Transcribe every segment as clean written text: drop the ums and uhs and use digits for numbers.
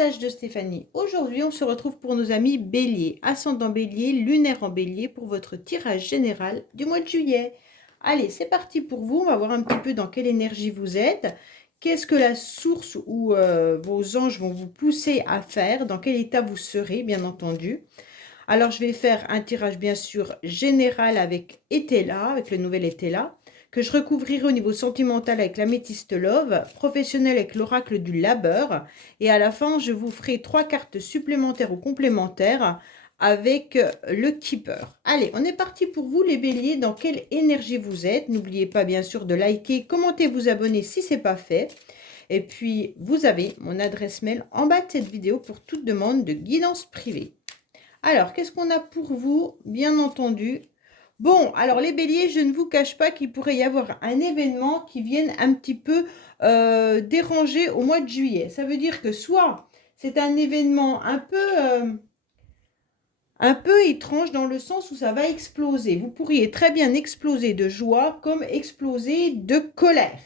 message de Stéphanie. Aujourd'hui, on se retrouve pour nos amis Bélier, ascendant Bélier, lunaire en Bélier pour votre tirage général du mois de juillet. Allez, c'est parti pour vous. On va voir un petit peu dans quelle énergie vous êtes. Qu'est-ce que la source ou vos anges vont vous pousser à faire? Dans quel état vous serez, bien entendu. Alors, je vais faire un tirage, bien sûr, général avec Etela, avec le nouvel Etela, que je recouvrirai au niveau sentimental avec l'améthyste Love, professionnel avec l'oracle du labeur, et à la fin, je vous ferai 3 cartes supplémentaires ou complémentaires avec le Keeper. Allez, on est parti pour vous, les béliers, dans quelle énergie vous êtes. N'oubliez pas, bien sûr, de liker, commenter, vous abonner si ce n'est pas fait. Et puis, vous avez mon adresse mail en bas de cette vidéo pour toute demande de guidance privée. Alors, qu'est-ce qu'on a pour vous? Bien entendu. Bon, alors les béliers, je ne vous cache pas qu'il pourrait y avoir un événement qui vienne un petit peu déranger au mois de juillet. Ça veut dire que soit c'est un événement un peu étrange dans le sens où ça va exploser. Vous pourriez très bien exploser de joie comme exploser de colère.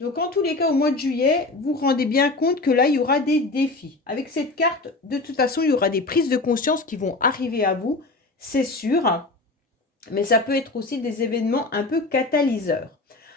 Donc, en tous les cas, au mois de juillet, vous vous rendez bien compte que là, il y aura des défis. Avec cette carte, de toute façon, il y aura des prises de conscience qui vont arriver à vous, c'est sûr. Mais ça peut être aussi des événements un peu catalyseurs.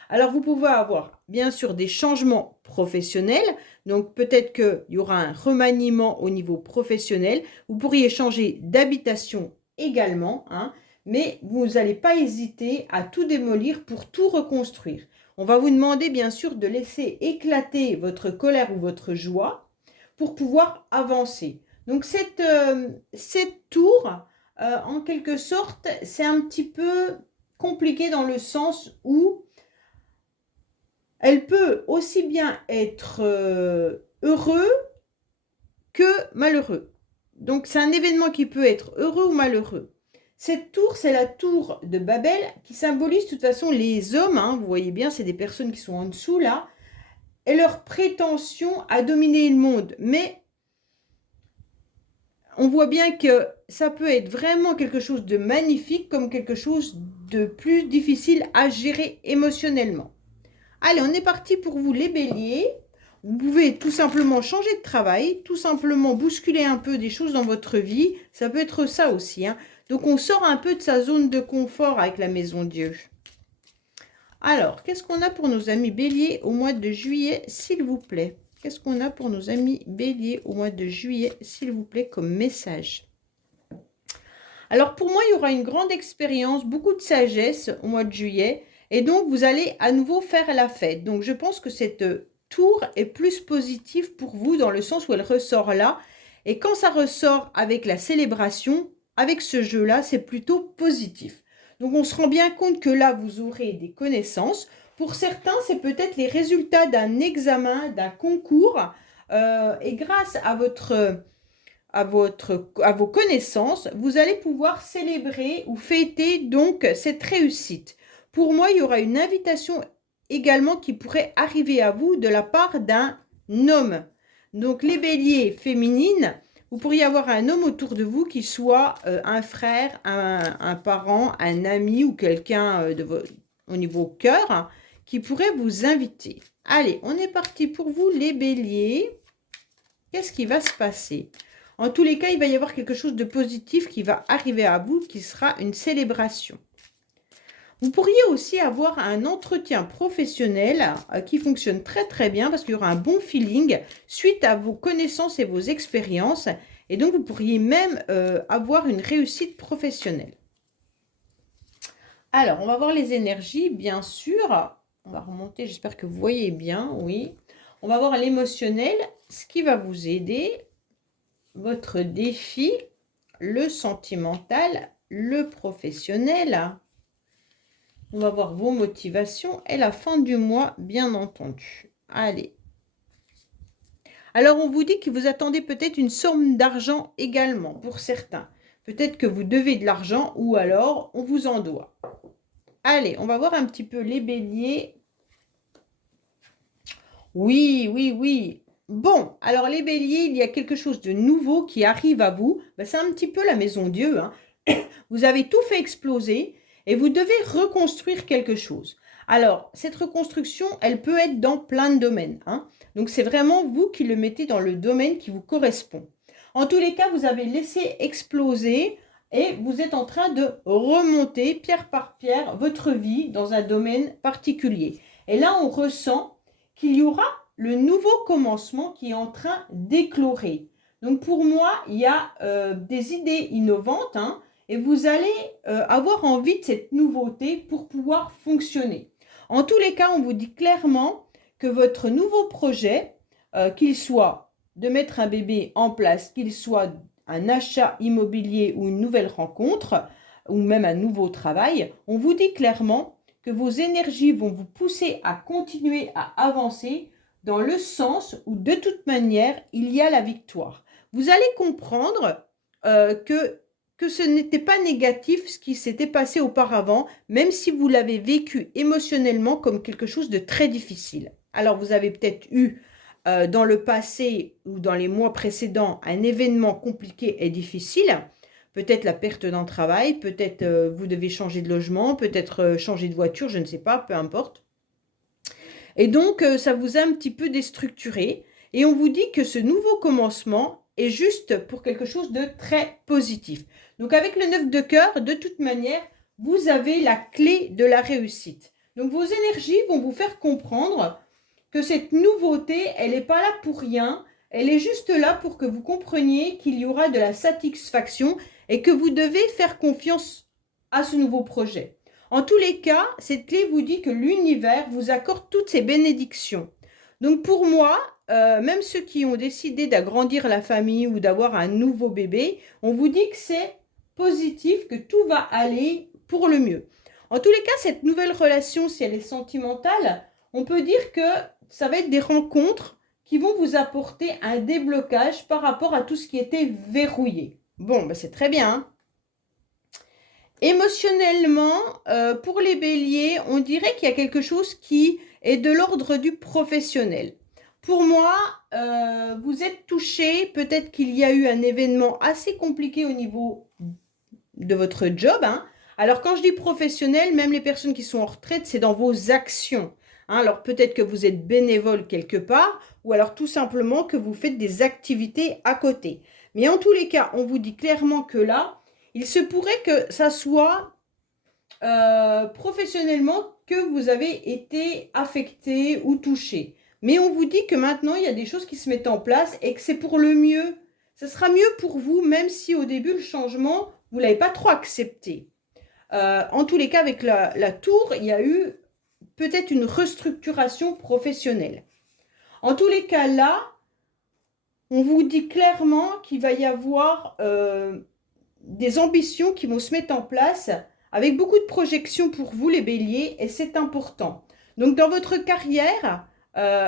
Alors, vous pouvez avoir, bien sûr, des changements professionnels. Donc, peut-être qu'il y aura un remaniement au niveau professionnel. Vous pourriez changer d'habitation également, hein, mais vous n'allez pas hésiter à tout démolir pour tout reconstruire. On va vous demander, bien sûr, de laisser éclater votre colère ou votre joie pour pouvoir avancer. Donc, cette tour, en quelque sorte, c'est un petit peu compliqué dans le sens où elle peut aussi bien être heureux que malheureux. Donc, c'est un événement qui peut être heureux ou malheureux. Cette tour, c'est la tour de Babel qui symbolise de toute façon les hommes. Hein, vous voyez bien, c'est des personnes qui sont en dessous là. Et leur prétention à dominer le monde. Mais on voit bien que ça peut être vraiment quelque chose de magnifique comme quelque chose de plus difficile à gérer émotionnellement. Allez, on est parti pour vous les béliers. Vous pouvez tout simplement changer de travail, tout simplement bousculer un peu des choses dans votre vie. Ça peut être ça aussi. Hein. Donc, on sort un peu de sa zone de confort avec la maison Dieu. Alors, qu'est-ce qu'on a pour nos amis béliers au mois de juillet, s'il vous plaît? Qu'est-ce qu'on a pour nos amis béliers au mois de juillet, s'il vous plaît, comme message? Alors, pour moi, il y aura une grande expérience, beaucoup de sagesse au mois de juillet. Et donc, vous allez à nouveau faire la fête. Donc, je pense que cette tour est plus positive pour vous dans le sens où elle ressort là. Et quand ça ressort avec la célébration, avec ce jeu-là, c'est plutôt positif. Donc, on se rend bien compte que là, vous aurez des connaissances. Pour certains, c'est peut-être les résultats d'un examen, d'un concours. Et grâce à vos connaissances, vous allez pouvoir célébrer ou fêter donc cette réussite. Pour moi, il y aura une invitation également qui pourrait arriver à vous de la part d'un homme. Donc, les béliers féminines, vous pourriez avoir un homme autour de vous qui soit un frère, un parent, un ami ou quelqu'un au niveau cœur hein, qui pourrait vous inviter. Allez, on est parti pour vous, les béliers. Qu'est-ce qui va se passer? En tous les cas, il va y avoir quelque chose de positif qui va arriver à vous, qui sera une célébration. Vous pourriez aussi avoir un entretien professionnel qui fonctionne très très bien parce qu'il y aura un bon feeling suite à vos connaissances et vos expériences. Et donc, vous pourriez même avoir une réussite professionnelle. Alors, on va voir les énergies, bien sûr. On va remonter, j'espère que vous voyez bien, oui. On va voir l'émotionnel, ce qui va vous aider, votre défi, le sentimental, le professionnel. On va voir vos motivations et la fin du mois, bien entendu. Allez. Alors, on vous dit que vous attendez peut-être une somme d'argent également pour certains. Peut-être que vous devez de l'argent ou alors on vous en doit. Allez, on va voir un petit peu les béliers. Oui, oui, oui. Bon, alors les béliers, il y a quelque chose de nouveau qui arrive à vous. Ben, c'est un petit peu la maison Dieu. Hein. Vous avez tout fait exploser et vous devez reconstruire quelque chose. Alors, cette reconstruction, elle peut être dans plein de domaines, hein. Donc, c'est vraiment vous qui le mettez dans le domaine qui vous correspond. En tous les cas, vous avez laissé exploser et vous êtes en train de remonter pierre par pierre votre vie dans un domaine particulier. Et là, on ressent qu'il y aura le nouveau commencement qui est en train d'éclorer. Donc, pour moi, il y a des idées innovantes, hein, et vous allez avoir envie de cette nouveauté pour pouvoir fonctionner. En tous les cas, on vous dit clairement que votre nouveau projet, qu'il soit de mettre un bébé en place, qu'il soit un achat immobilier ou une nouvelle rencontre, ou même un nouveau travail, on vous dit clairement que vos énergies vont vous pousser à continuer à avancer dans le sens où de toute manière, il y a la victoire. Vous allez comprendre que ce n'était pas négatif ce qui s'était passé auparavant, même si vous l'avez vécu émotionnellement comme quelque chose de très difficile. Alors, vous avez peut-être eu dans le passé ou dans les mois précédents un événement compliqué et difficile, peut-être la perte d'un travail, peut-être vous devez changer de logement, peut-être changer de voiture, je ne sais pas, peu importe. Et donc, ça vous a un petit peu déstructuré. Et on vous dit que ce nouveau commencement est juste pour quelque chose de très positif. Donc, avec le 9 de cœur, de toute manière, vous avez la clé de la réussite. Donc, vos énergies vont vous faire comprendre que cette nouveauté, elle n'est pas là pour rien. Elle est juste là pour que vous compreniez qu'il y aura de la satisfaction et que vous devez faire confiance à ce nouveau projet. En tous les cas, cette clé vous dit que l'univers vous accorde toutes ces bénédictions. Donc pour moi, même ceux qui ont décidé d'agrandir la famille ou d'avoir un nouveau bébé, on vous dit que c'est positif, que tout va aller pour le mieux. En tous les cas, cette nouvelle relation, si elle est sentimentale, on peut dire que ça va être des rencontres qui vont vous apporter un déblocage par rapport à tout ce qui était verrouillé. Bon, ben c'est très bien, hein. Émotionnellement, pour les béliers, on dirait qu'il y a quelque chose qui est de l'ordre du professionnel. Pour moi, vous êtes touché, peut-être qu'il y a eu un événement assez compliqué au niveau de votre job, hein. Alors quand je dis professionnel, même les personnes qui sont en retraite, c'est dans vos actions, hein. Alors peut-être que vous êtes bénévole quelque part, ou alors tout simplement que vous faites des activités à côté. Mais en tous les cas, on vous dit clairement que là, il se pourrait que ça soit professionnellement que vous avez été affecté ou touché. Mais on vous dit que maintenant, il y a des choses qui se mettent en place et que c'est pour le mieux. Ce sera mieux pour vous, même si au début, le changement, vous ne l'avez pas trop accepté. En tous les cas, avec la tour, il y a eu peut-être une restructuration professionnelle. En tous les cas, là, on vous dit clairement qu'il va y avoir des ambitions qui vont se mettre en place avec beaucoup de projections pour vous, les béliers, et c'est important. Donc, dans votre carrière,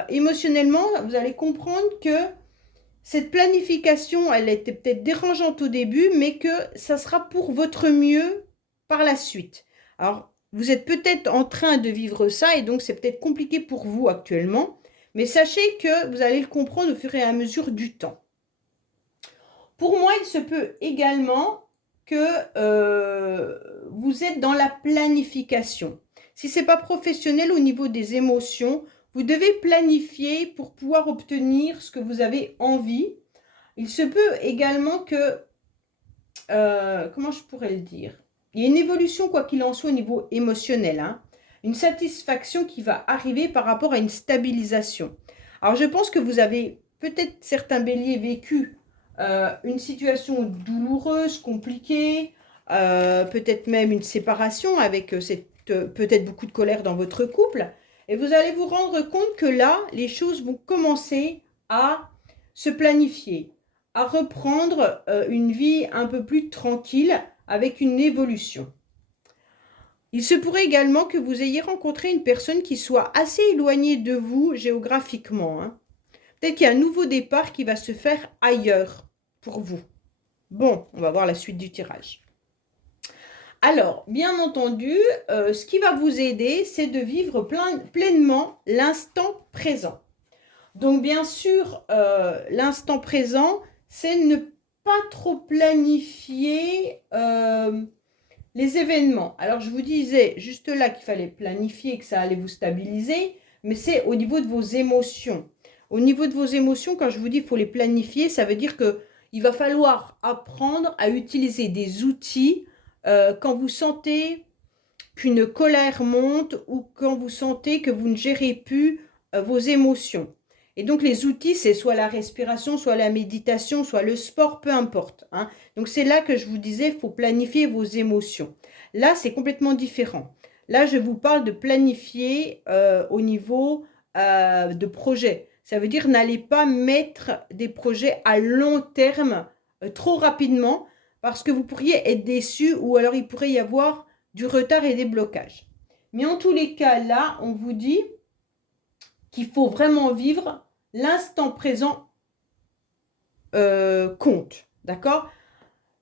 émotionnellement, vous allez comprendre que cette planification, elle était peut-être dérangeante au début, mais que ça sera pour votre mieux par la suite. Alors, vous êtes peut-être en train de vivre ça, et donc c'est peut-être compliqué pour vous actuellement, mais sachez que vous allez le comprendre au fur et à mesure du temps. Pour moi, il se peut également que vous êtes dans la planification. Si ce n'est pas professionnel au niveau des émotions, vous devez planifier pour pouvoir obtenir ce que vous avez envie. Il se peut également que, comment je pourrais le dire? Il y a une évolution, quoi qu'il en soit, au niveau émotionnel, hein. Une satisfaction qui va arriver par rapport à une stabilisation. Alors, je pense que vous avez peut-être certains béliers vécu une situation douloureuse, compliquée, peut-être même une séparation avec peut-être beaucoup de colère dans votre couple. Et vous allez vous rendre compte que là, les choses vont commencer à se planifier, à reprendre une vie un peu plus tranquille avec une évolution. Il se pourrait également que vous ayez rencontré une personne qui soit assez éloignée de vous géographiquement, hein. Peut-être qu'il y a un nouveau départ qui va se faire ailleurs pour vous. Bon, on va voir la suite du tirage. Alors, bien entendu, ce qui va vous aider, c'est de vivre pleinement l'instant présent. Donc, bien sûr, l'instant présent, c'est ne pas trop planifier Les événements. Alors, je vous disais juste là qu'il fallait planifier, que ça allait vous stabiliser, mais c'est au niveau de vos émotions. Au niveau de vos émotions, quand je vous dis qu'il faut les planifier, ça veut dire qu'il va falloir apprendre à utiliser des outils quand vous sentez qu'une colère monte ou quand vous sentez que vous ne gérez plus vos émotions. Et donc, les outils, c'est soit la respiration, soit la méditation, soit le sport, peu importe, hein. Donc, c'est là que je vous disais, il faut planifier vos émotions. Là, c'est complètement différent. Là, je vous parle de planifier au niveau de projet. Ça veut dire, n'allez pas mettre des projets à long terme trop rapidement parce que vous pourriez être déçu ou alors il pourrait y avoir du retard et des blocages. Mais en tous les cas, là, on vous dit qu'il faut vraiment vivre l'instant présent compte, d'accord?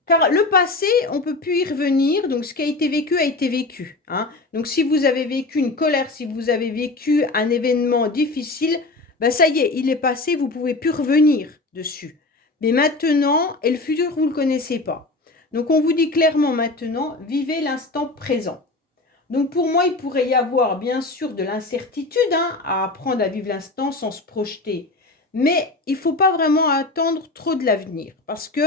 Car le passé, on ne peut plus y revenir, donc ce qui a été vécu, hein. Donc si vous avez vécu une colère, si vous avez vécu un événement difficile, ben ça y est, il est passé, vous ne pouvez plus revenir dessus. Mais maintenant, et le futur, vous ne le connaissez pas. Donc on vous dit clairement maintenant, vivez l'instant présent. Donc pour moi, il pourrait y avoir bien sûr de l'incertitude, hein, à apprendre à vivre l'instant sans se projeter. Mais il ne faut pas vraiment attendre trop de l'avenir parce que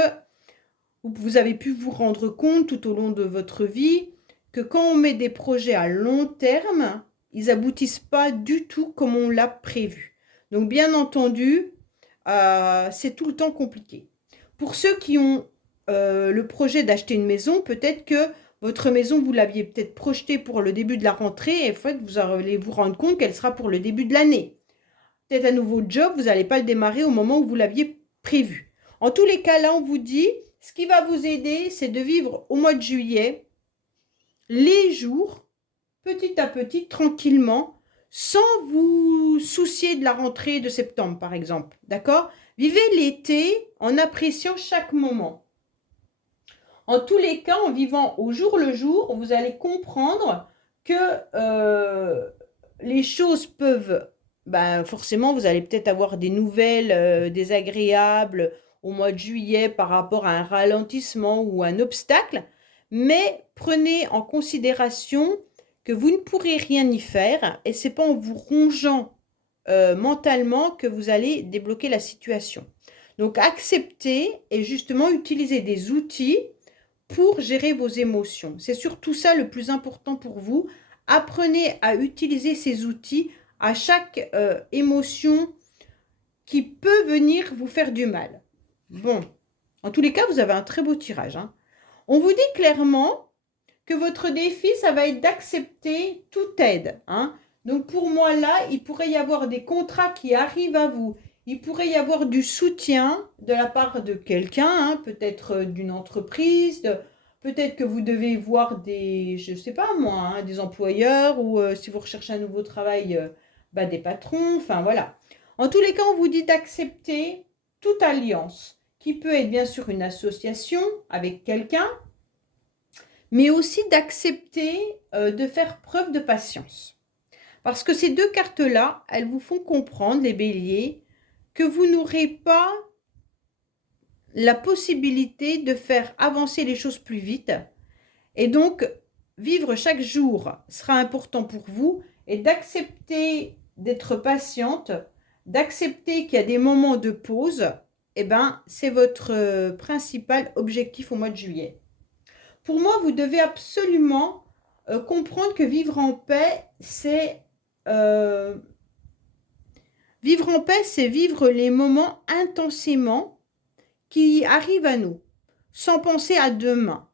vous avez pu vous rendre compte tout au long de votre vie que quand on met des projets à long terme, ils n'aboutissent pas du tout comme on l'a prévu. Donc bien entendu, c'est tout le temps compliqué. Pour ceux qui ont le projet d'acheter une maison, peut-être que votre maison, vous l'aviez peut-être projetée pour le début de la rentrée et en fait, vous allez vous rendre compte qu'elle sera pour le début de l'année. Peut-être un nouveau job, vous n'allez pas le démarrer au moment où vous l'aviez prévu. En tous les cas, là, on vous dit, ce qui va vous aider, c'est de vivre au mois de juillet les jours, petit à petit, tranquillement, sans vous soucier de la rentrée de septembre, par exemple. D'accord? Vivez l'été en appréciant chaque moment. En tous les cas, en vivant au jour le jour, vous allez comprendre que les choses peuvent, ben forcément, vous allez peut-être avoir des nouvelles désagréables au mois de juillet par rapport à un ralentissement ou un obstacle, mais prenez en considération que vous ne pourrez rien y faire et c'est pas en vous rongeant mentalement que vous allez débloquer la situation. Donc acceptez et justement utilisez des outils pour gérer vos émotions. C'est surtout ça le plus important pour vous. Apprenez à utiliser ces outils à chaque émotion qui peut venir vous faire du mal. Bon, en tous les cas, vous avez un très beau tirage, hein. On vous dit clairement que votre défi, ça va être d'accepter toute aide, hein. Donc pour moi, là, il pourrait y avoir des contrats qui arrivent à vous. Il pourrait y avoir du soutien de la part de quelqu'un, hein, peut-être d'une entreprise, peut-être que vous devez voir des, je ne sais pas moi, hein, des employeurs ou si vous recherchez un nouveau travail, bah, des patrons, enfin voilà. En tous les cas, on vous dit d'accepter toute alliance, qui peut être bien sûr une association avec quelqu'un, mais aussi d'accepter de faire preuve de patience. Parce que ces deux cartes-là, elles vous font comprendre, les béliers, que vous n'aurez pas la possibilité de faire avancer les choses plus vite. Et donc, vivre chaque jour sera important pour vous et d'accepter d'être patiente, d'accepter qu'il y a des moments de pause, eh ben, c'est votre principal objectif au mois de juillet. Pour moi, vous devez absolument comprendre que vivre en paix, c'est vivre en paix, c'est vivre les moments intensément qui arrivent à nous, sans penser à demain.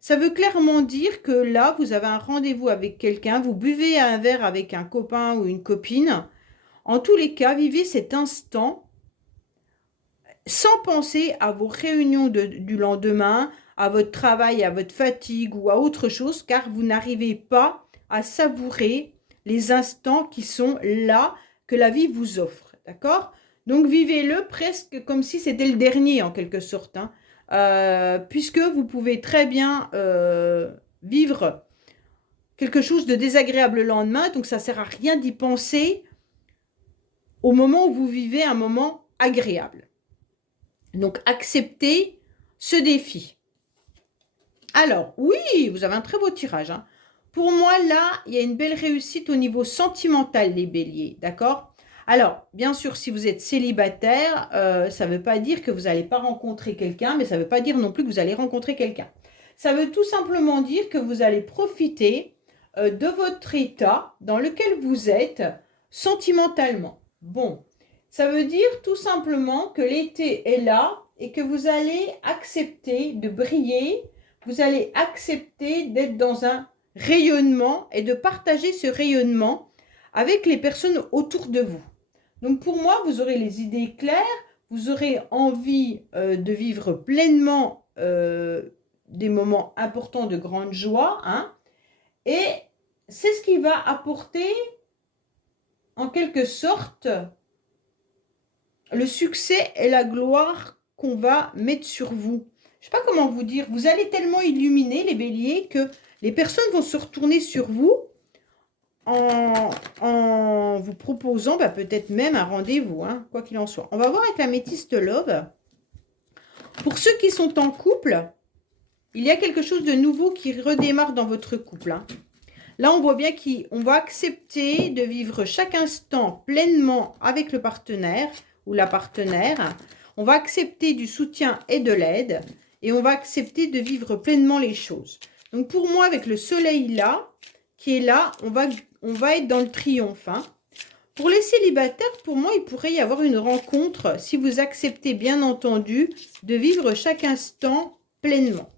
Ça veut clairement dire que là, vous avez un rendez-vous avec quelqu'un, vous buvez un verre avec un copain ou une copine. En tous les cas, vivez cet instant sans penser à vos réunions du lendemain, à votre travail, à votre fatigue ou à autre chose, car vous n'arrivez pas à savourer les instants qui sont là, que la vie vous offre. D'accord? Donc, vivez-le presque comme si c'était le dernier, en quelque sorte, hein. Puisque vous pouvez très bien vivre quelque chose de désagréable le lendemain, donc ça ne sert à rien d'y penser au moment où vous vivez un moment agréable. Donc acceptez ce défi. Alors, oui, vous avez un très beau tirage, hein. Pour moi, là, il y a une belle réussite au niveau sentimental, les béliers, d'accord? Alors, bien sûr, si vous êtes célibataire, ça ne veut pas dire que vous n'allez pas rencontrer quelqu'un, mais ça ne veut pas dire non plus que vous allez rencontrer quelqu'un. Ça veut tout simplement dire que vous allez profiter de votre état dans lequel vous êtes sentimentalement. Bon, ça veut dire tout simplement que l'été est là et que vous allez accepter de briller, vous allez accepter d'être dans un rayonnement et de partager ce rayonnement avec les personnes autour de vous. Donc pour moi, vous aurez les idées claires, vous aurez envie de vivre pleinement des moments importants de grande joie, hein, et c'est ce qui va apporter en quelque sorte le succès et la gloire qu'on va mettre sur vous. Je ne sais pas comment vous dire, vous allez tellement illuminer les béliers que les personnes vont se retourner sur vous en vous proposant peut-être même un rendez-vous, hein, quoi qu'il en soit. On va voir avec la métiste Love. Pour ceux qui sont en couple, il y a quelque chose de nouveau qui redémarre dans votre couple, hein. Là, on voit bien qu'on va accepter de vivre chaque instant pleinement avec le partenaire ou la partenaire. On va accepter du soutien et de l'aide et on va accepter de vivre pleinement les choses. Donc, pour moi, avec le soleil là, qui est là, on va être dans le triomphe, hein. Pour les célibataires, pour moi, il pourrait y avoir une rencontre si vous acceptez, bien entendu, de vivre chaque instant pleinement.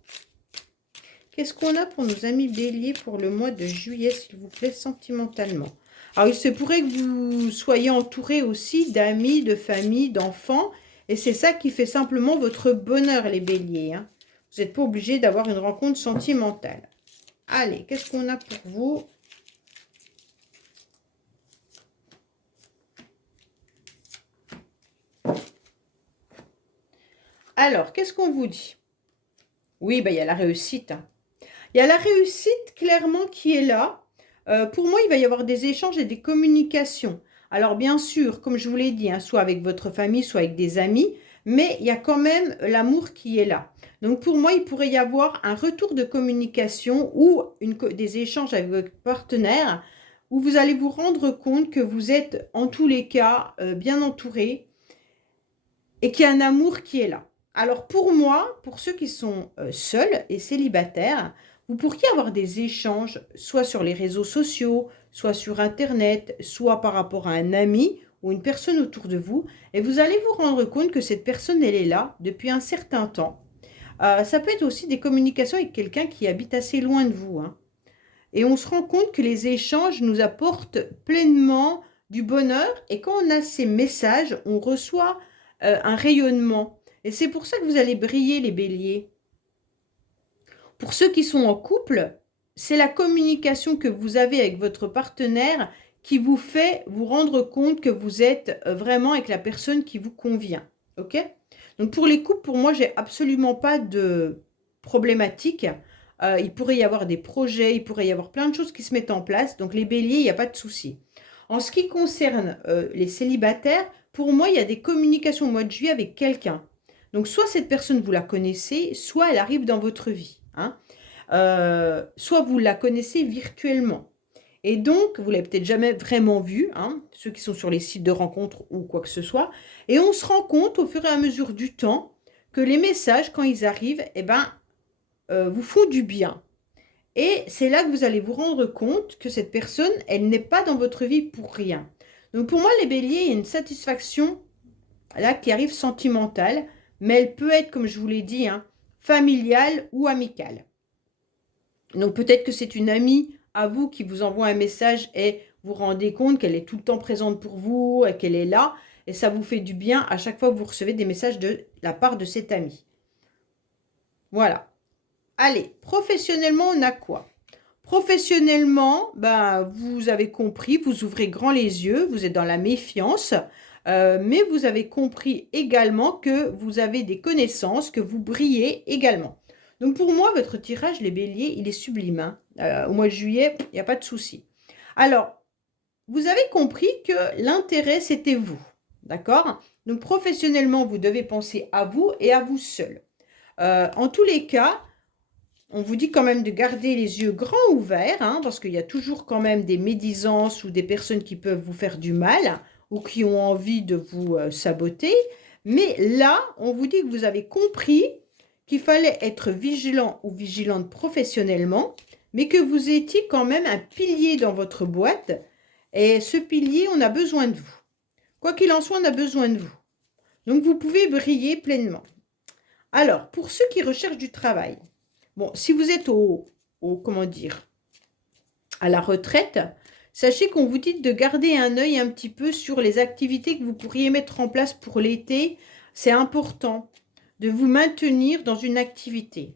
Qu'est-ce qu'on a pour nos amis béliers pour le mois de juillet, s'il vous plaît, sentimentalement? Alors, il se pourrait que vous soyez entouré aussi d'amis, de famille, d'enfants. Et c'est ça qui fait simplement votre bonheur, les béliers, hein. Vous n'êtes pas obligé d'avoir une rencontre sentimentale. Allez, qu'est-ce qu'on a pour vous? Alors, qu'est-ce qu'on vous dit? Oui, il y a la réussite, hein. Il y a la réussite clairement qui est là. Pour moi, il va y avoir des échanges et des communications. Alors bien sûr, comme je vous l'ai dit, hein, soit avec votre famille, soit avec des amis, mais il y a quand même l'amour qui est là. Donc pour moi, il pourrait y avoir un retour de communication ou des échanges avec votre partenaire où vous allez vous rendre compte que vous êtes en tous les cas bien entouré et qu'il y a un amour qui est là. Alors pour moi, pour ceux qui sont seuls et célibataires, vous pourriez avoir des échanges, soit sur les réseaux sociaux, soit sur Internet, soit par rapport à un ami ou une personne autour de vous, et vous allez vous rendre compte que cette personne, elle est là depuis un certain temps. Ça peut être aussi des communications avec quelqu'un qui habite assez loin de vous, hein. Et on se rend compte que les échanges nous apportent pleinement du bonheur, et quand on a ces messages, on reçoit un rayonnement. Et c'est pour ça que vous allez briller, les béliers. Pour ceux qui sont en couple, c'est la communication que vous avez avec votre partenaire qui vous fait vous rendre compte que vous êtes vraiment avec la personne qui vous convient. Ok? Donc pour les couples, pour moi, j'ai absolument pas de problématique. Il pourrait y avoir des projets, il pourrait y avoir plein de choses qui se mettent en place. Donc les béliers, il n'y a pas de souci. En ce qui concerne les célibataires, pour moi, il y a des communications au mois de juillet avec quelqu'un. Donc soit cette personne, vous la connaissez, soit elle arrive dans votre vie, hein. Soit vous la connaissez virtuellement. Et donc, vous l'avez peut-être jamais vraiment vue, hein, ceux qui sont sur les sites de rencontres ou quoi que ce soit. Et on se rend compte au fur et à mesure du temps que les messages, quand ils arrivent, vous font du bien. Et c'est là que vous allez vous rendre compte que cette personne, elle n'est pas dans votre vie pour rien. Donc pour moi, les béliers, il y a une satisfaction là qui arrive sentimentale, mais elle peut être, comme je vous l'ai dit, hein, familiale ou amicale. Donc peut-être que c'est une amie à vous qui vous envoie un message et vous vous rendez compte qu'elle est tout le temps présente pour vous et qu'elle est là. Et ça vous fait du bien à chaque fois que vous recevez des messages de la part de cette amie. Voilà. Allez, professionnellement, on a quoi? Professionnellement, vous avez compris, vous ouvrez grand les yeux, vous êtes dans la méfiance, mais vous avez compris également que vous avez des connaissances, que vous brillez également. Donc pour moi, votre tirage, les béliers, il est sublime, hein. Au mois de juillet, il n'y a pas de souci. Alors, vous avez compris que l'intérêt, c'était vous, d'accord? Donc professionnellement, vous devez penser à vous et à vous seul. En tous les cas, on vous dit quand même de garder les yeux grands ouverts, hein, parce qu'il y a toujours quand même des médisances ou des personnes qui peuvent vous faire du mal ou qui ont envie de vous saboter. Mais là, on vous dit que vous avez compris qu'il fallait être vigilant ou vigilante professionnellement, mais que vous étiez quand même un pilier dans votre boîte. Et ce pilier, on a besoin de vous. Quoi qu'il en soit, on a besoin de vous. Donc, vous pouvez briller pleinement. Alors, pour ceux qui recherchent du travail, bon, si vous êtes comment dire, à la retraite, sachez qu'on vous dit de garder un œil un petit peu sur les activités que vous pourriez mettre en place pour l'été. C'est important de vous maintenir dans une activité.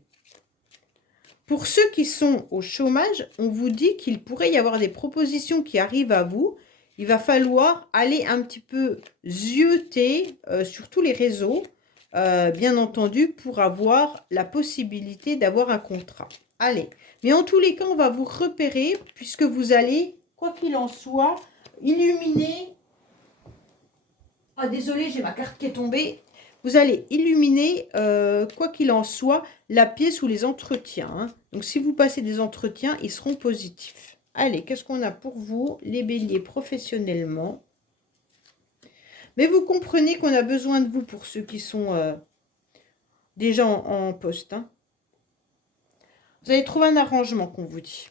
Pour ceux qui sont au chômage, on vous dit qu'il pourrait y avoir des propositions qui arrivent à vous. Il va falloir aller un petit peu zioter sur tous les réseaux, bien entendu, pour avoir la possibilité d'avoir un contrat. Allez, mais en tous les cas, on va vous repérer puisque vous allez, quoi qu'il en soit, illuminer... Ah, désolé, j'ai ma carte qui est tombée. Vous allez illuminer, quoi qu'il en soit, la pièce ou les entretiens, hein. Donc, si vous passez des entretiens, ils seront positifs. Allez, qu'est-ce qu'on a pour vous, les béliers, professionnellement? Mais vous comprenez qu'on a besoin de vous pour ceux qui sont déjà en poste, hein. Vous allez trouver un arrangement qu'on vous dit.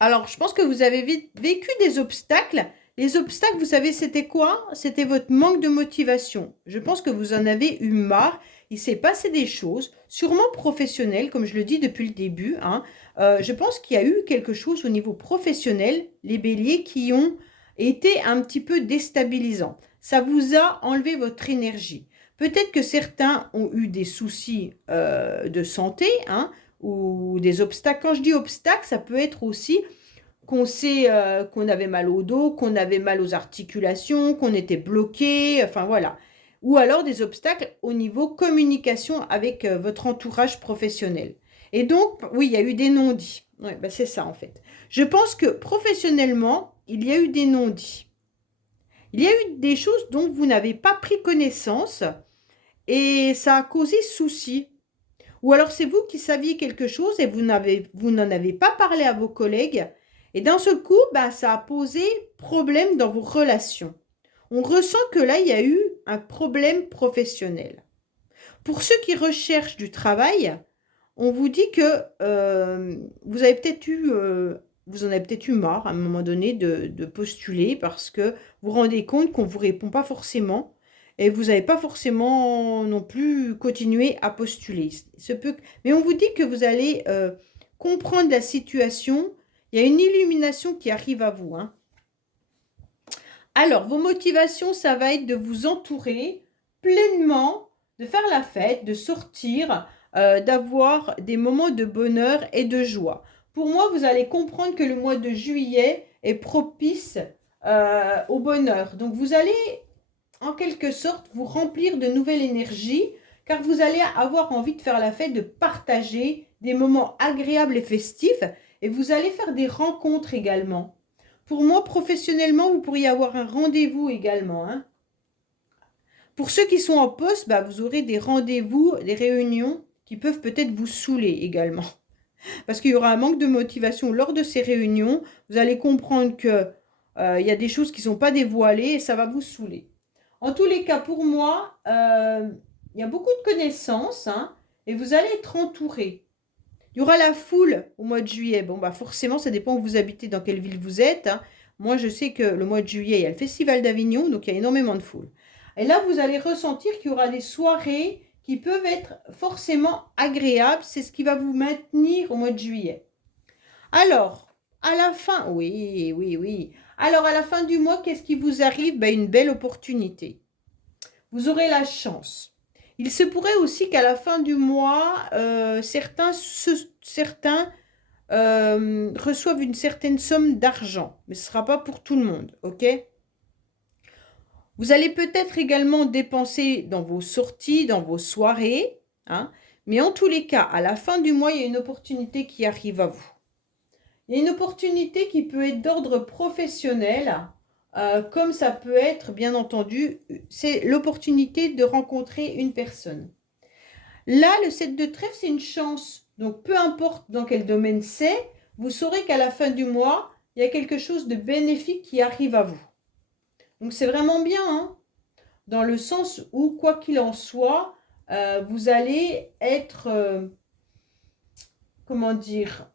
Alors, je pense que vous avez vécu des obstacles. Les obstacles, vous savez, c'était quoi? C'était votre manque de motivation. Je pense que vous en avez eu marre. Il s'est passé des choses, sûrement professionnelles, comme je le dis depuis le début, hein. Je pense qu'il y a eu quelque chose au niveau professionnel, les béliers, qui ont été un petit peu déstabilisants. Ça vous a enlevé votre énergie. Peut-être que certains ont eu des soucis de santé, hein, ou des obstacles. Quand je dis obstacles, ça peut être aussi qu'on sait qu'on avait mal au dos, qu'on avait mal aux articulations, qu'on était bloqué, enfin voilà. Ou alors des obstacles au niveau communication avec votre entourage professionnel. Et donc, oui, il y a eu des non-dits. Ouais, ben c'est ça en fait. Je pense que professionnellement, il y a eu des non-dits. Il y a eu des choses dont vous n'avez pas pris connaissance et ça a causé souci. Ou alors c'est vous qui saviez quelque chose et vous n'en avez pas parlé à vos collègues. Et d'un seul coup, bah, ça a posé problème dans vos relations. On ressent que là, il y a eu un problème professionnel. Pour ceux qui recherchent du travail, on vous dit que vous avez peut-être eu, vous en avez peut-être eu marre à un moment donné de postuler parce que vous vous rendez compte qu'on ne vous répond pas forcément et vous n'avez pas forcément non plus continué à postuler. Mais on vous dit que vous allez comprendre la situation. Il y a une illumination qui arrive à vous, hein. Alors, vos motivations, ça va être de vous entourer pleinement, de faire la fête, de sortir, d'avoir des moments de bonheur et de joie. Pour moi, vous allez comprendre que le mois de juillet est propice au bonheur. Donc, vous allez, en quelque sorte, vous remplir de nouvelle énergie, car vous allez avoir envie de faire la fête, de partager des moments agréables et festifs, et vous allez faire des rencontres également. Pour moi, professionnellement, vous pourriez avoir un rendez-vous également, hein. Pour ceux qui sont en poste, bah, vous aurez des rendez-vous, des réunions qui peuvent peut-être vous saouler également. Parce qu'il y aura un manque de motivation lors de ces réunions. Vous allez comprendre qu'il y a des choses qui ne sont pas dévoilées et ça va vous saouler. En tous les cas, pour moi, il y a beaucoup de connaissances, hein, et vous allez être entouré. Il y aura la foule au mois de juillet. Bon, bah forcément, ça dépend où vous habitez, dans quelle ville vous êtes, hein. Moi, je sais que le mois de juillet, il y a le Festival d'Avignon, donc il y a énormément de foule. Et là, vous allez ressentir qu'il y aura des soirées qui peuvent être forcément agréables. C'est ce qui va vous maintenir au mois de juillet. Alors, à la fin, oui, oui, oui. Alors, à la fin du mois, qu'est-ce qui vous arrive? Ben, une belle opportunité. Vous aurez la chance. Il se pourrait aussi qu'à la fin du mois, certains reçoivent une certaine somme d'argent. Mais ce ne sera pas pour tout le monde, ok? Vous allez peut-être également dépenser dans vos sorties, dans vos soirées, hein, mais en tous les cas, à la fin du mois, il y a une opportunité qui arrive à vous. Il y a une opportunité qui peut être d'ordre professionnel, comme ça peut être, bien entendu, c'est l'opportunité de rencontrer une personne. Là, le 7 de trèfle, c'est une chance. Donc, peu importe dans quel domaine c'est, vous saurez qu'à la fin du mois, il y a quelque chose de bénéfique qui arrive à vous. Donc, c'est vraiment bien, hein, dans le sens où, quoi qu'il en soit, vous allez être, comment dire,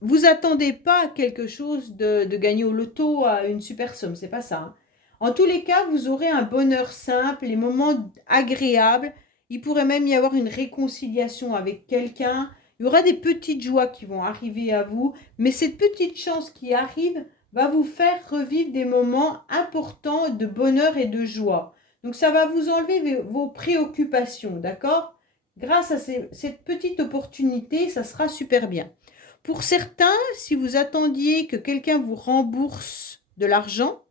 vous attendez pas à quelque chose de gagner au loto, à une super somme, c'est pas ça, hein. En tous les cas, vous aurez un bonheur simple, les moments agréables. Il pourrait même y avoir une réconciliation avec quelqu'un. Il y aura des petites joies qui vont arriver à vous, mais cette petite chance qui arrive va vous faire revivre des moments importants de bonheur et de joie. Donc ça va vous enlever vos préoccupations, d'accord? Grâce à cette petite opportunité, ça sera super bien. Pour certains, si vous attendiez que quelqu'un vous rembourse de l'argent,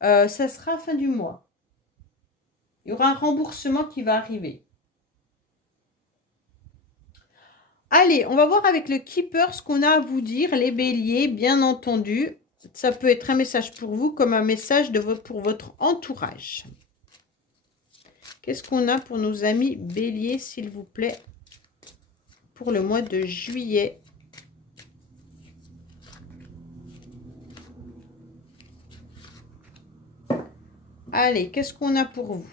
ça sera fin du mois. Il y aura un remboursement qui va arriver. Allez, on va voir avec le Keeper ce qu'on a à vous dire, les béliers, bien entendu. Ça peut être un message pour vous comme un message pour votre entourage. Qu'est-ce qu'on a pour nos amis béliers, s'il vous plaît, pour le mois de juillet ? Allez, qu'est-ce qu'on a pour vous?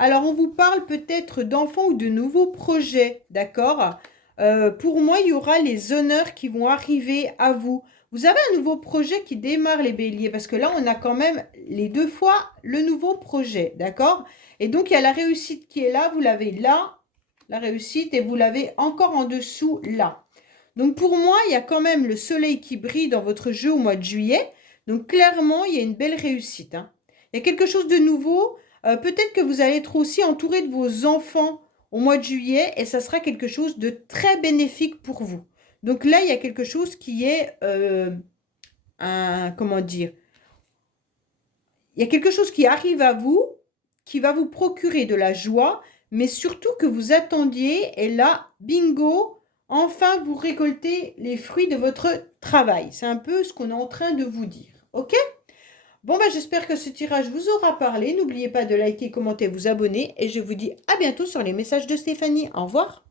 Alors, on vous parle peut-être d'enfants ou de nouveaux projets, d'accord? Pour moi, il y aura les honneurs qui vont arriver à vous. Vous avez un nouveau projet qui démarre, les béliers, parce que là, on a quand même les 2 fois le nouveau projet, d'accord? Et donc, il y a la réussite qui est là, vous l'avez là, la réussite, et vous l'avez encore en dessous, là. Donc, pour moi, il y a quand même le soleil qui brille dans votre jeu au mois de juillet. Donc, clairement, il y a une belle réussite, hein. Il y a quelque chose de nouveau. Peut-être que vous allez être aussi entouré de vos enfants au mois de juillet et ça sera quelque chose de très bénéfique pour vous. Donc là, il y a quelque chose qui est comment dire, il y a quelque chose qui arrive à vous, qui va vous procurer de la joie, mais surtout que vous attendiez et là, bingo, enfin vous récoltez les fruits de votre travail. C'est un peu ce qu'on est en train de vous dire. OK ? Bon, j'espère que ce tirage vous aura parlé. N'oubliez pas de liker, commenter, vous abonner. Et je vous dis à bientôt sur les messages de Stéphanie. Au revoir.